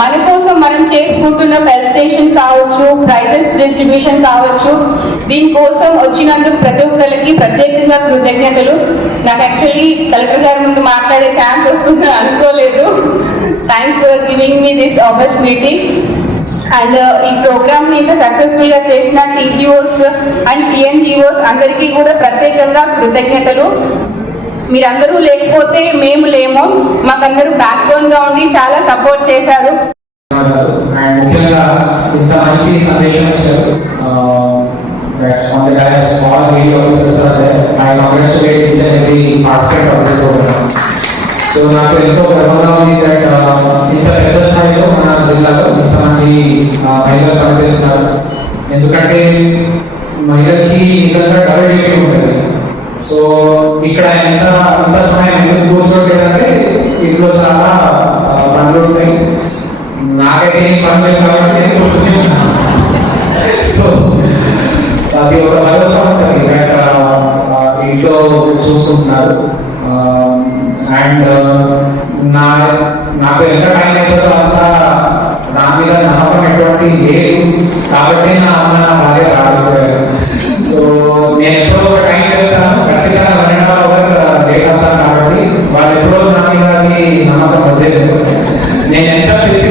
మన కోసం మనం చేసుకుంటున్న ఫెలిసిటేషన్ కావచ్చు, ప్రైజెస్ డిస్ట్రిబ్యూషన్ కావచ్చు, దీనికోసం వచ్చినందుకు ప్రతి ఒక్కరికి ప్రత్యేకంగా కృతజ్ఞతలు. నాకు యాక్చువల్లీ కలెక్టర్ గారి ముందు మాట్లాడే ఛాన్స్ వస్తుందని అనుకోలేదు. Thanks for giving me this opportunity. And ఈ ప్రోగ్రామ్ ని ఇంత సక్సెస్ఫుల్ గా చేసిన టీజీఓస్ అండ్ టీఎన్జిఓస్ అందరికీ కూడా ప్రత్యేకంగా కృతజ్ఞతలు. మీరందరూ లేకపోతే మేము లేము, మాకందరూ బ్యాక్ బోన్ గా ఉండి చాలా సపోర్ట్ చేశారు. ముఖ్యంగా ఇంత మంచి సందేశం ఇచ్చారు. On the guys, small video officers are there. I congratulate each and every aspect of this program. So నాకు ఎంతో గర్వంగా ఉంది దట్ ఇంత పెద్ద స్థాయిలో మన జిల్లాలో ఇంతమంది మహిళలు పనిచేస్తున్నారు. ఎందుకంటే మహిళలకి నిజంగా డబుల్ డ్యూటీ ఉంటుంది. సో ఇక్కడ ఎంత సమయం ఎందుకు కూర్చోలేదంటే ఇంట్లో చాలా పనులు ఉంటాయి. నాకైతే ఏం పనులు లేదు కాబట్టి నేను కూర్చొని ఉన్నాను. సో అది ఒక భరోసా ఉంటుంది ఇంట్లో చూసుకుంటున్నారు. అండ్ నాకు ఎంత టైం అయిపోతుందో అంత నా మీద నమ్మకం ఎటువంటి లేదు కాబట్టి నా అమ్మ నా భార్య రాకపోయారు. సో నేను ఎప్పుడో ఒక టైం చెప్తాను, ఖచ్చితంగా 1.5 hours లేట్ అవుతాను కాబట్టి వాళ్ళు ఎప్పుడో నా మీద నమ్మకం వదిలేసారు. నేను ఎంత తెలిసి